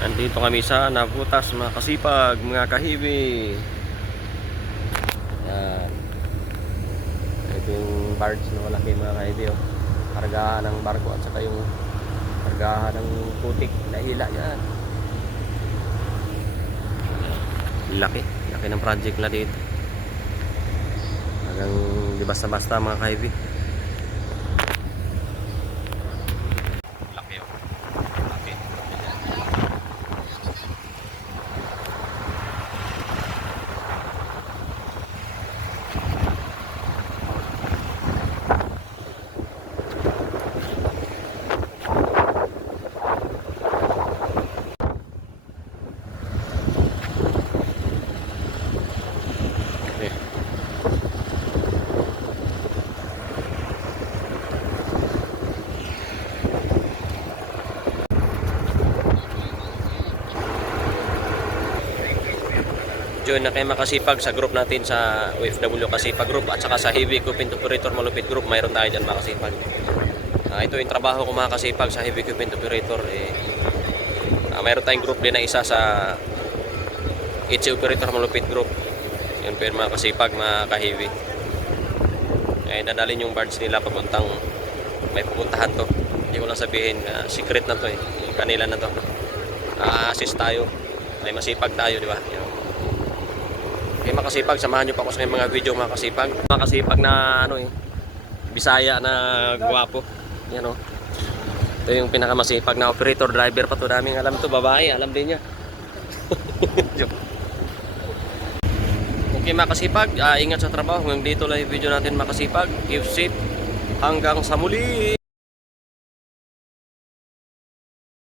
Andito kami sa Nabutas, mga kasipag, mga kahibi. Yan. Ito yung barge na malaki, mga kahibi, oh. Kargahan ng barko at saka yung kargahan ng putik na hila. Yan. Laki ng project na dito. Hanggang di basta-basta, mga kahibi. Laki, oh. Laki. Okay. Join na kayo makasipag sa group natin sa OFW Kasipag Group at saka sa Heavy Equipment Operator Malupit Group. Mayroon tayo dyan, mga kasipag. Ito yung trabaho ko, mga kasipag, sa Heavy Equipment Operator. Mayroon tayong group din na isa sa HC Operator Malupit Group. Yun po yun, mga kasipag, mga ka-heavy. Dadalhin yung barge nila papuntang may pupuntahan to. Hindi ko lang sabihin, secret na to eh. Kanila na to. Assist tayo. May masipag tayo, di ba? Okay, makasipag, samahan nyo pa ako sa mga video, mga kasipag. Mga kasipag na Bisaya na gwapo. Yan, oh. Ito yung pinakamasipag na operator, driver pa to. Daming alam to, babae, alam din niya. Okay, mga kasipag, ingat sa trabaho. Hanggang dito lang yung video natin, mga kasipag. Keep safe. Hanggang sa muli.